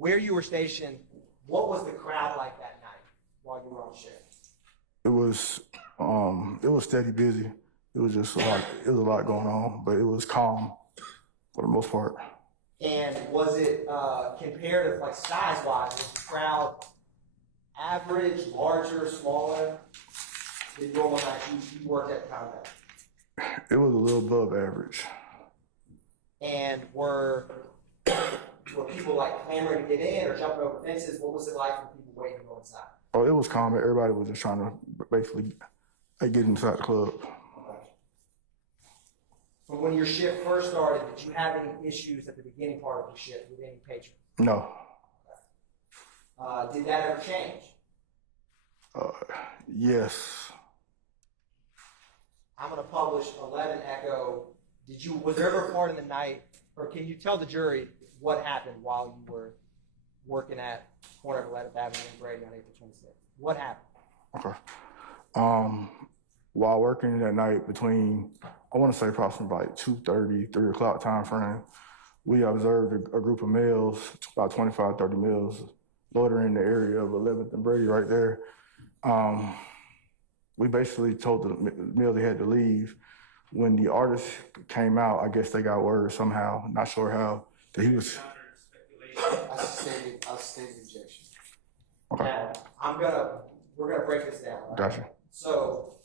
where you were stationed, what was the crowd like that night while you were on shift? It was steady busy. It was just a lot. It was a lot going on, but it was calm for the most part. And was it comparative, like size-wise, was the crowd average, larger, smaller than normal nights you worked at combat? It was a little above average. And were people like clamoring to get in or jumping over fences? What was it like for people waiting to go inside? Oh, it was calm. Everybody was just trying to basically get inside the club. From when your shift first started, did you have any issues at the beginning part of your shift with any patrons? No. Did that ever change? Yes. I'm going to publish 11 Echo. Was there ever a part in the night, or can you tell the jury what happened while you were working at corner of 11th Avenue and Brady on April 26th? What happened? Okay. While working that night between, I want to say approximately like 2:30, 3 o'clock time frame, we observed a group of males, about 25, 30 males, loitering in the area of 11th and Brady right there. We basically told the males they had to leave. When the artist came out, I guess they got word somehow, not sure how, that he was. I sustained objection. Okay. Now, we're gonna break this down. Right? Gotcha. So,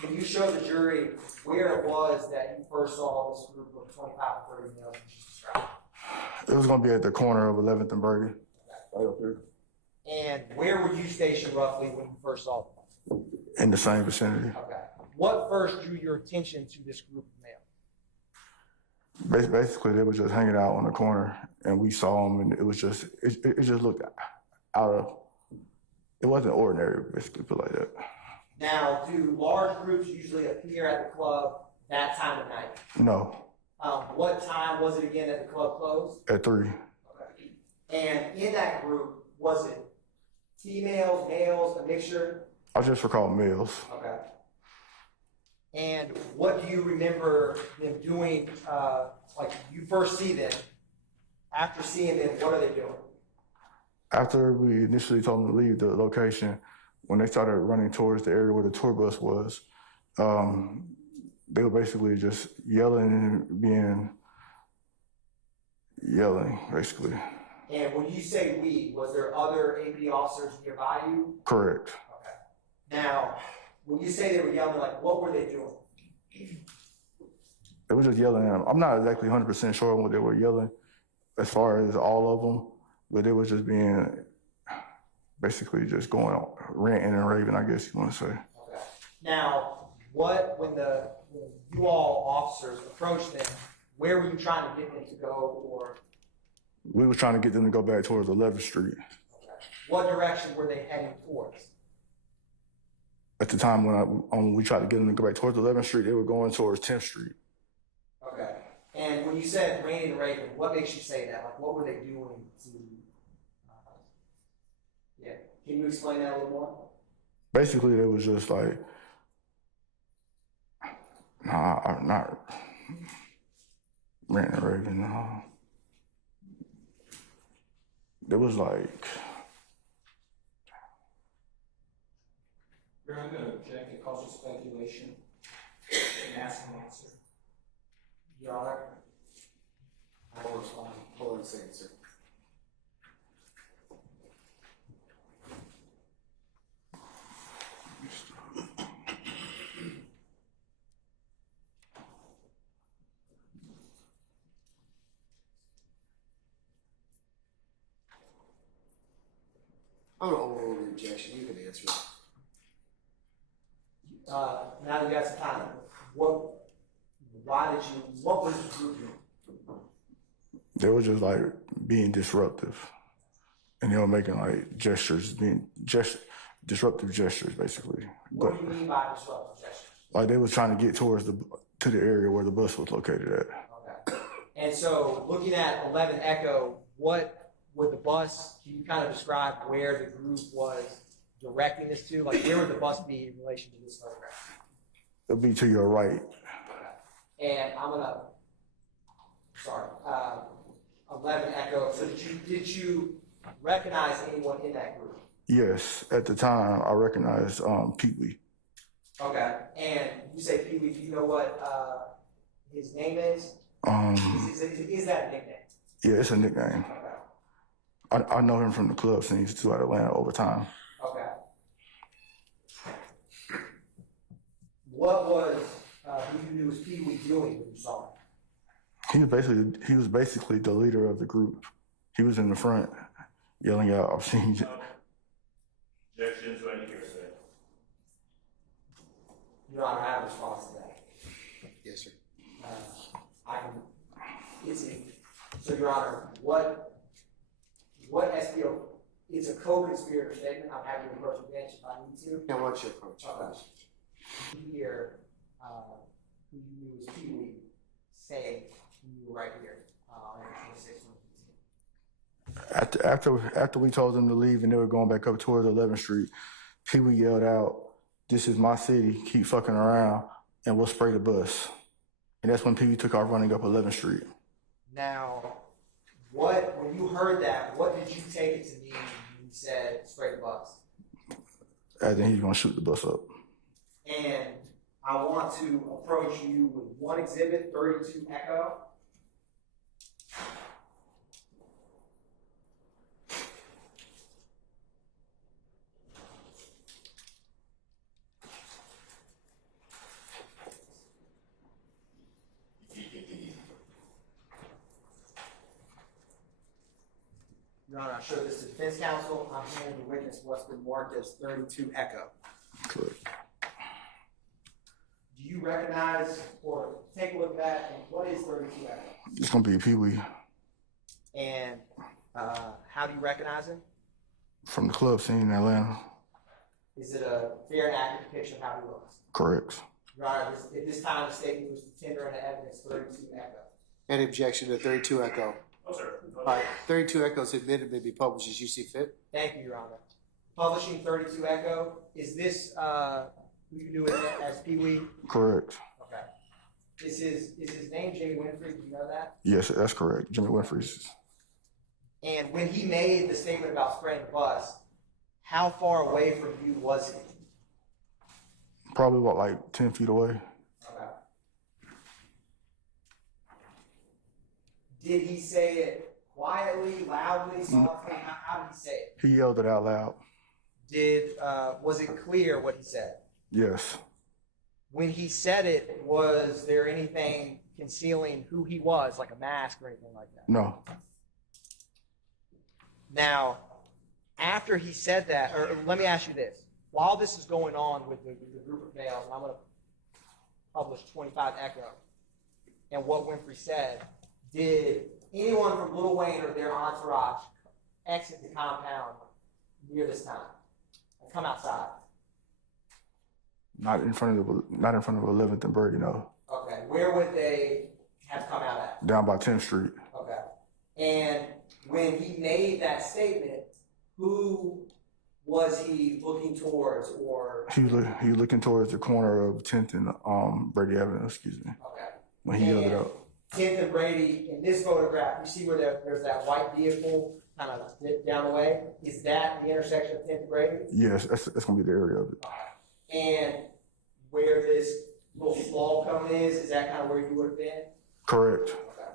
can you show the jury where it was that you first saw this group of 25 to 30 males? It was going to be at the corner of 11th and Brady. Right up here. And where were you stationed roughly when you first saw them? In the same vicinity. Okay. What first drew your attention to this group of males? Basically, they were just hanging out on the corner, and we saw them, and it was just, it just looked out of, it wasn't ordinary, basically, put like that. Now, do large groups usually appear at the club that time of night? No. What time was it again that the club closed? At 3. Okay. And in that group, was it females, males, a mixture? I just recall males. Okay. And what do you remember them doing, like you first see them? After seeing them, what are they doing? After we initially told them to leave the location, when they started running towards the area where the tour bus was, they were basically just yelling, basically. And when you say we, was there other AP officers nearby you? Correct. Okay. Now, when you say they were yelling, like, what were they doing? They were just yelling at them. I'm not exactly 100% sure what they were yelling as far as all of them, but it was just being basically just going on, ranting and raving, I guess you want to say. Okay. Now, when you all officers approached them, where were you trying to get them to go, or? We were trying to get them to go back towards 11th Street. Okay. What direction were they heading towards? At the time when we tried to get them to go back towards 11th Street, they were going towards 10th Street. Okay. And when you said ranting and raving, what makes you say that? Like, what were they doing to? Yeah. Can you explain that a little more? Basically, it was just like, not ranting and raving. No. It was like. I'm going to object. It causes speculation and ask an answer. Your Honor? I will respond. Hold on a second, sir. I'm going to overrule the objection. You can answer it. Now you got some time. What was the group doing? They were just like being disruptive. And they were making like disruptive gestures, basically. What do you mean by disruptive gestures? Like they was trying to get towards to the area where the bus was located at. Okay. And so looking at 11 Echo, what would the bus, can you kind of describe where the group was directing this to? Like where would the bus be in relation to this photograph? It'll be to your right. And I'm 11 Echo. So did you recognize anyone in that group? Yes, at the time I recognized Pee Wee. Okay. And you say Pee Wee, do you know what his name is? Is that a nickname? Yeah, it's a nickname. Okay. I know him from the club scenes too at Atlanta over time. Okay. What was who you knew was Pee Wee doing when you saw him? He was basically the leader of the group. He was in the front yelling out obscene. Objection to any hearsay. Your Honor, I have a response to that. Yes, sir. So, Your Honor, what SPO, it's a co-conspirator statement. I'm happy to approach the bench if I need to. And what's your approach? Okay. Here, who you knew was Pee Wee, say you were right here, on the 26th. After we told them to leave and they were going back up towards 11th Street, Pee Wee yelled out, "This is my city, keep fucking around and we'll spray the bus." And that's when Pee Wee took off running up 11th Street. Now, when you heard that, what did you take it to mean when you said spray the bus? And then he's gonna shoot the bus up. And I want to approach you with one exhibit, 32 Echo. Your Honor, I show this to defense counsel. I'm handing the witness what's been marked as 32 Echo. Correct. Do you recognize or take a look at that? And what is 32 Echo? It's gonna be Pee Wee And how do you recognize him? from the club scene in Atlanta. Is it a fair and accurate depiction of how he looks? Correct. Your Honor, at this time, the statement was to tender and evidence 32 Echo. Any objection to 32 Echo? No, sir. All right, 32 Echoes admitted may be published as you see fit. Thank you, Your Honor. Publishing 32 Echo, is this who you knew as Pee Wee? Correct. Okay. Is his name Jimmy Winfrey? Do you know that? Yes, that's correct. Jimmy Winfrey's. And when he made the statement about spraying the bus, how far away from you was he? Probably about like 10 feet away. Okay. Did he say it quietly, loudly, softly? How did he say it? He yelled it out loud. Was it clear what he said? Yes. When he said it, was there anything concealing who he was, like a mask or anything like that? No. Now, after he said that, or let me ask you this. While this is going on with the group of males, and I'm going to publish 25 Echo, and what Winfrey said, did anyone from Lil Wayne or their entourage exit the compound near this time? Come outside. Not in front of 11th and Brady, no. Okay. Where would they have come out at? Down by 10th Street. Okay. And when he made that statement, who was he looking towards, or? He was looking towards the corner of 10th and Brady Avenue, excuse me, Okay. when he yelled it out. 10th and Brady, in this photograph, you see where there's that white vehicle kind of down the way? Is that the intersection of 10th and Brady? Yes, that's going to be the area of it. And where this little small cone is that kind of where you would have been? Correct. Okay.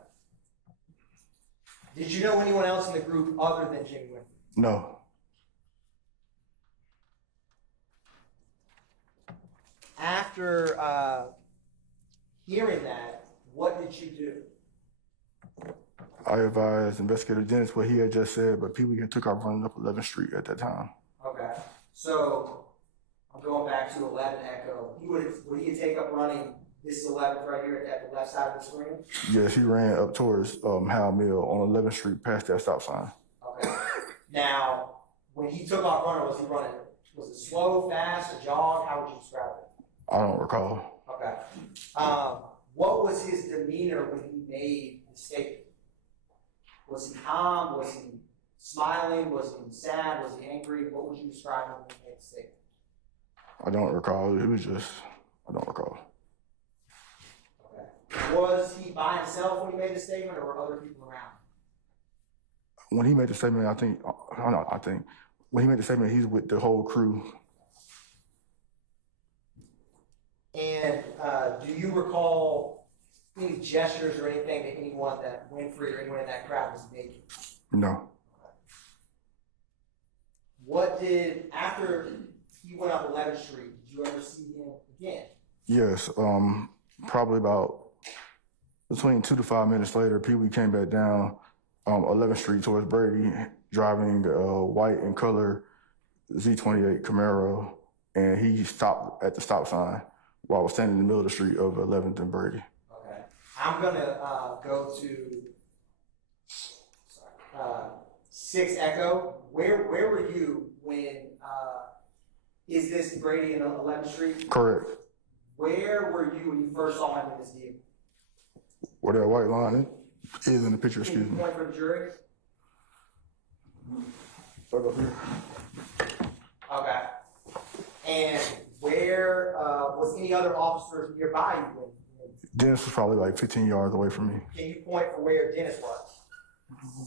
Did you know anyone else in the group other than Jimmy Winfrey? No. After hearing that, what did you do? I advised Investigator Dennis what he had just said, but Pee Wee had took off running up 11th Street at that time. Okay. So I'm going back to 11 Echo. Would he take up running this 11th right here at the left side of the screen? Yes, he ran up towards Howell Mill on 11th Street past that stop sign. Okay. Now, when he took off running, was it slow, fast, a jog? How would you describe it? I don't recall. Okay. What was his demeanor when he made the statement? Was he calm? Was he smiling? Was he sad? Was he angry? What would you describe him when he made the statement? I don't recall. It was just, I don't recall. Okay. Was he by himself when he made the statement, or were other people around? When he made the statement, when he made the statement, he's with the whole crew. And do you recall any gestures or anything to anyone that Winfrey or anyone in that crowd was making? No. What did, after he went up 11th Street, did you ever see him again? Yes. Probably about between 2 to 5 minutes later, Pee Wee came back down 11th Street towards Brady, driving the white and color Z28 Camaro, and he stopped at the stop sign while I was standing in the middle of the street of 11th and Brady. Okay. I'm going to go to 6 Echo. Where were you when, is this Brady and 11th Street? Correct. Where were you when you first saw him in this vehicle? Where that white line is in the picture, Can excuse you me. point for the jury? Right up here. Okay. And where was any other officers nearby you? Dennis was probably like 15 yards away from me. Can you point for where Dennis was?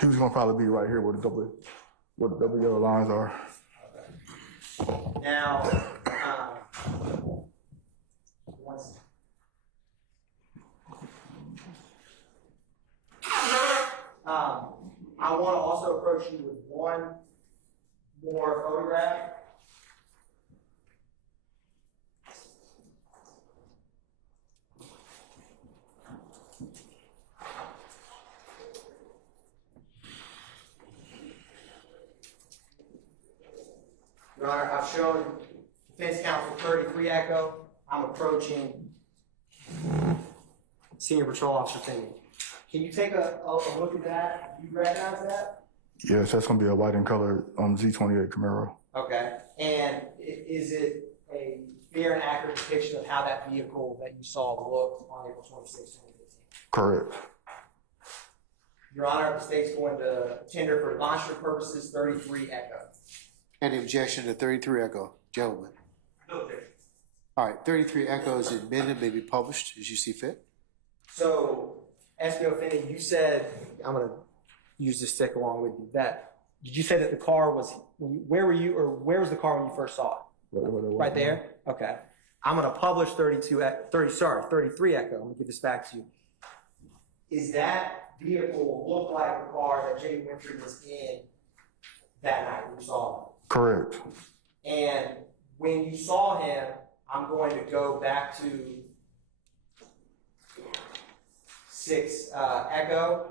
He was gonna probably be right here where the double yellow lines are. Now, one second. I want to also approach you with one more photograph. Your Honor, I've shown defense counsel 33 Echo. I'm approaching Senior Patrol Officer Finney. Can you take a look at that? Do you recognize that? Yes, that's gonna be a white and colored Z28 Camaro. Okay. And is it a fair and accurate depiction of how that vehicle that you saw looked on April 26, 2015? Correct. Your Honor, the state's going to tender for demonstrative purposes 33 Echo. Any objection to 33 Echo, gentlemen? No objection. All right, 33 Echo is admitted, may be published as you see fit. So, SPO Finney, you said, I'm going to use this stick along with you, that, did you say that the car was, where were you, or where was the car when you first saw it? Right there? Okay. I'm going to publish 33 Echo. I'm going to give this back to you. Is that vehicle look like the car that Jay Winfrey was in that night when you saw him? Correct. And when you saw him, I'm going to go back to 6 Echo.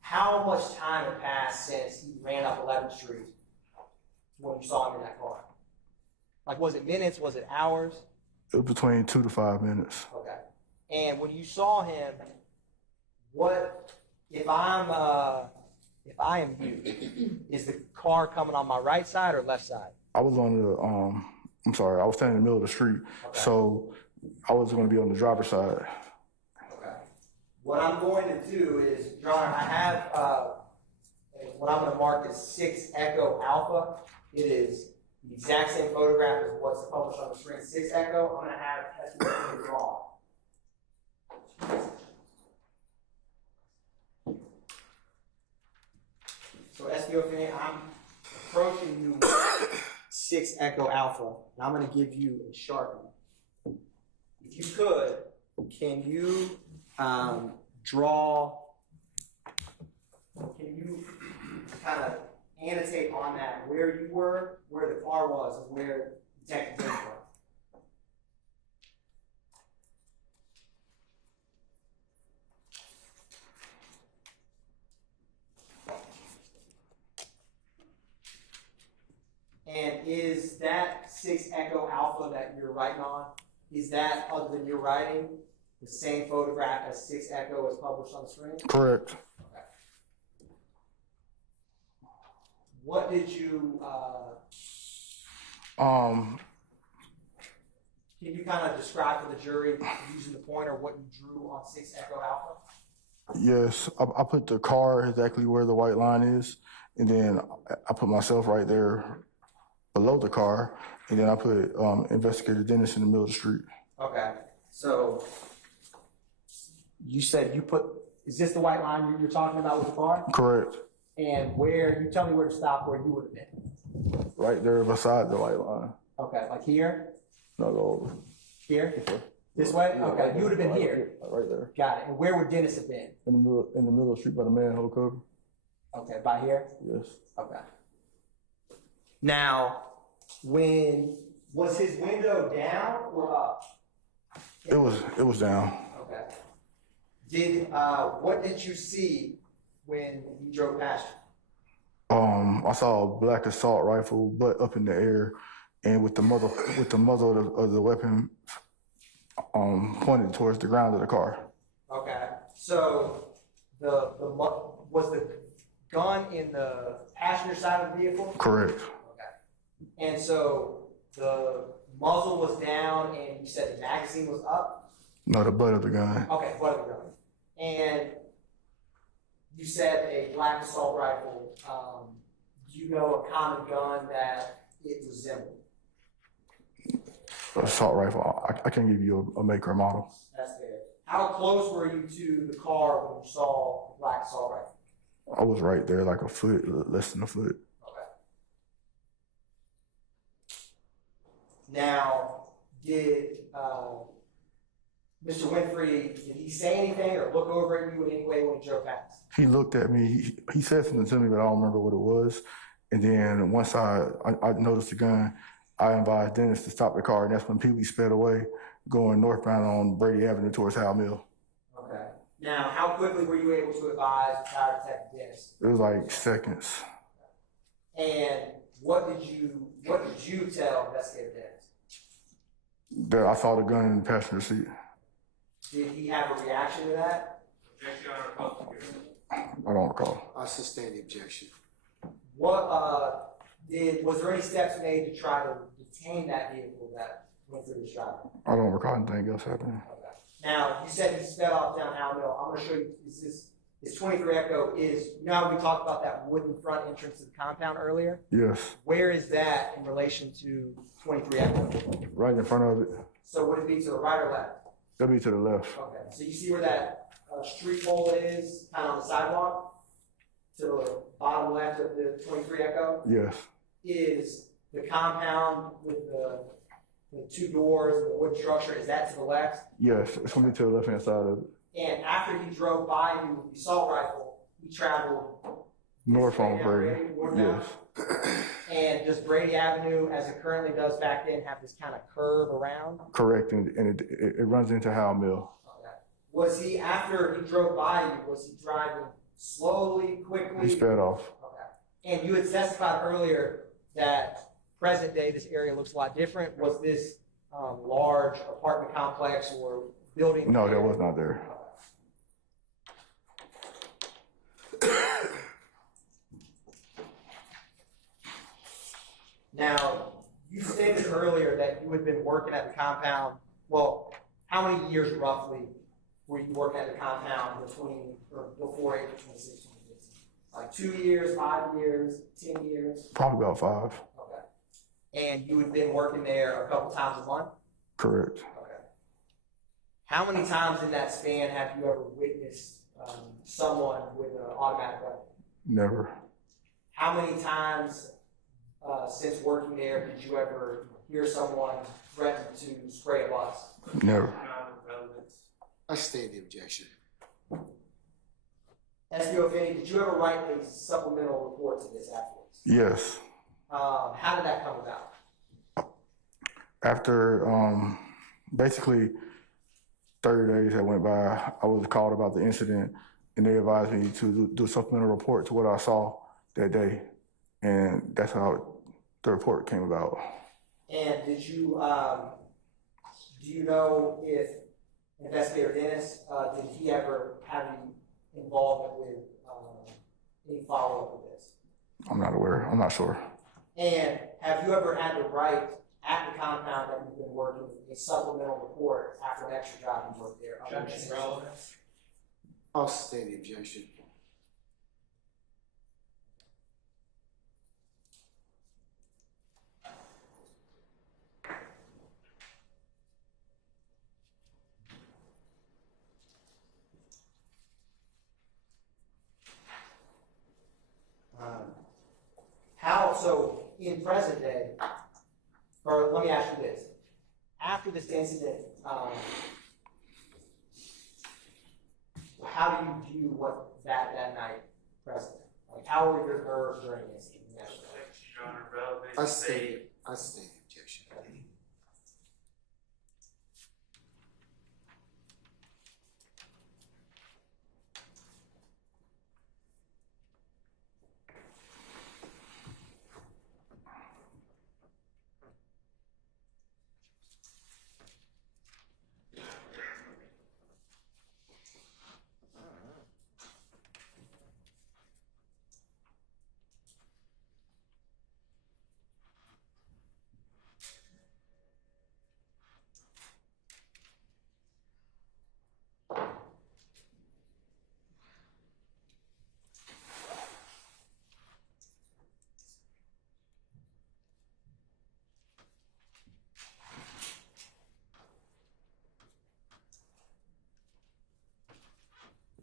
How much time had passed since he ran up 11th Street when you saw him in that car? Like, was it minutes? Was it hours? It was between 2 to 5 minutes. Okay. And when you saw him, what if I am you? Is the car coming on my right side or left side? I was on the I was standing in the middle of the street, Okay. so I was going to be on the driver's side. Okay. What I'm going to do is, Your Honor, I have what I'm going to mark as 6 Echo Alpha. It is the exact same photograph as what's published on the screen. 6 Echo. I'm going to have SPO draw. So SPO Finney, I'm approaching you with 6 Echo Alpha, and I'm going to give you a Sharpie. If you could, can you can you kind of annotate on that where you were, where the car was, and where Detective James was? And is that 6 Echo Alpha that you're writing on, is that, other than your writing, the same photograph as 6 Echo as published on the screen? Correct. Okay. What did you, Um, can you kind of describe for the jury, using the pointer, what you drew on 6 Echo Alpha? yes, I put the car exactly where the white line is, and then I put myself right there below the car, and then I put Investigator Dennis in the middle of the street. Okay, so you said you put is this the white line you're talking about with the car? Correct. And you tell me where to stop where you would have been. Right there beside the white line. Okay, like here? No, go over. Here? This way. This way? Yeah, Okay, right you would have been there. here. Right there. Got it. And where would Dennis have been? In the middle of the street by the manhole cover. Okay, by here? Yes. Okay. Now, was his window down or up? It was down. Okay. What did you see when he drove past you? I saw a black assault rifle, butt up in the air, and with the muzzle of the weapon pointed towards the ground of the car. Okay. So was the gun in the passenger side of the vehicle? Correct. Okay. And so the muzzle was down, and you said the magazine was up? No, the butt of the gun. Okay, butt of the gun. And you said a black assault rifle. Do you know a common gun that it resembled? Assault rifle. I can't give you a maker or model. That's fair. How close were you to the car when you saw the black assault rifle? I was right there, like a foot, less than a foot. Okay. Now, did Mr. Winfrey, did he say anything or look over at you in any way when he drove past? He looked at me. He said something to me, but I don't remember what it was. And then once I noticed the gun, I advised Dennis to stop the car, and that's when Pee Wee sped away, going northbound on Brady Avenue towards Howell Mill. Okay. Now, how quickly were you able to advise Fire Detective Dennis? It was like seconds. And what did you tell Investigator Dennis? That I saw the gun in the passenger seat. Did he have a reaction to that? Objection, Your Honor, prosecutor. I don't recall. I sustain the objection. Was there any steps made to try to detain that vehicle that went through the driving? I don't recall anything else happening. Okay. Now, you said he sped off down Howell Mill. I'm gonna show you, is 23 Echo you know how we talked about that wooden front entrance to the compound earlier? Yes. Where is that in relation to 23 Echo? Right in front of it. So would it be to the right or left? That'd be to the left. Okay, so you see where that street pole is, kind of on the sidewalk? To the bottom left of the 23 Echo? Yes. Is the compound with the two doors and the wood structure, is that to the left? Yes. It's gonna be to the left hand side of it. And after he drove by you with the assault rifle, he traveled North on down Brady. northbound? Yes. And does Brady Avenue, as it currently does back then, have this kind of curve around? Correct. And it runs into Howell Mill. Okay. Was he, after he drove by you, was he driving slowly, quickly? He sped off. Okay. And you had testified earlier that present day this area looks a lot different. Was this large apartment complex or building? No, that was not there. Now, you stated earlier that you had been working at the compound. Well, how many years roughly were you working at the compound before April 26, 2015? Like 2 years, 5 years, 10 years? Probably about 5. Okay. And you had been working there a couple times a month? Correct. Okay. How many times in that span have you ever witnessed someone with an automatic weapon? Never. How many times since working there did you ever hear someone threaten to spray a bus? Never. I sustain the objection. SBO Finney, did you ever write a supplemental report to this afterwards? Yes. How did that come about? After basically 30 days that went by, I was called about the incident, and they advised me to do a supplemental report to what I saw that day, and that's how the report came about. And did you, do you know if Investigator Dennis, did he ever have any involvement with any follow-up with this? I'm not aware. I'm not sure. And have you ever had to write at the compound that you've been working a supplemental report after an extra job you worked there? Objection, relevance. I'll sustain the objection. So in present day, or let me ask you this. After this incident, how do you view what that night present? Like, how were your nerves during this? Your Honor, relevant. I state objection.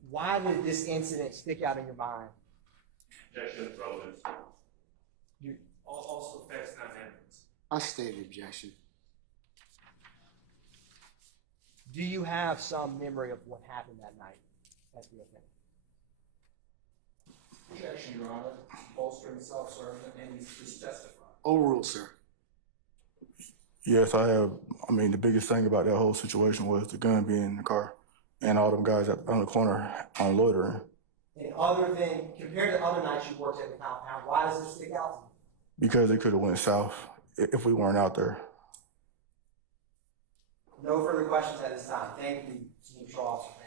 Why did this incident stick out in your mind? Objection is relevant. You, Also facts, not evidence. I state objection. do you have some memory of what happened that night at the event? Objection, Your Honor. Bolstering self-serving and he's testified. Overruled, sir. Yes, I have. I mean, the biggest thing about that whole situation was the gun being in the car and all them guys on the corner on loitering. And other than, compared to other nights you worked at the compound, why does this stick out to you? Because they could have went south if we weren't out there. No further questions at this time. Thank you, Senior Patrol Officer.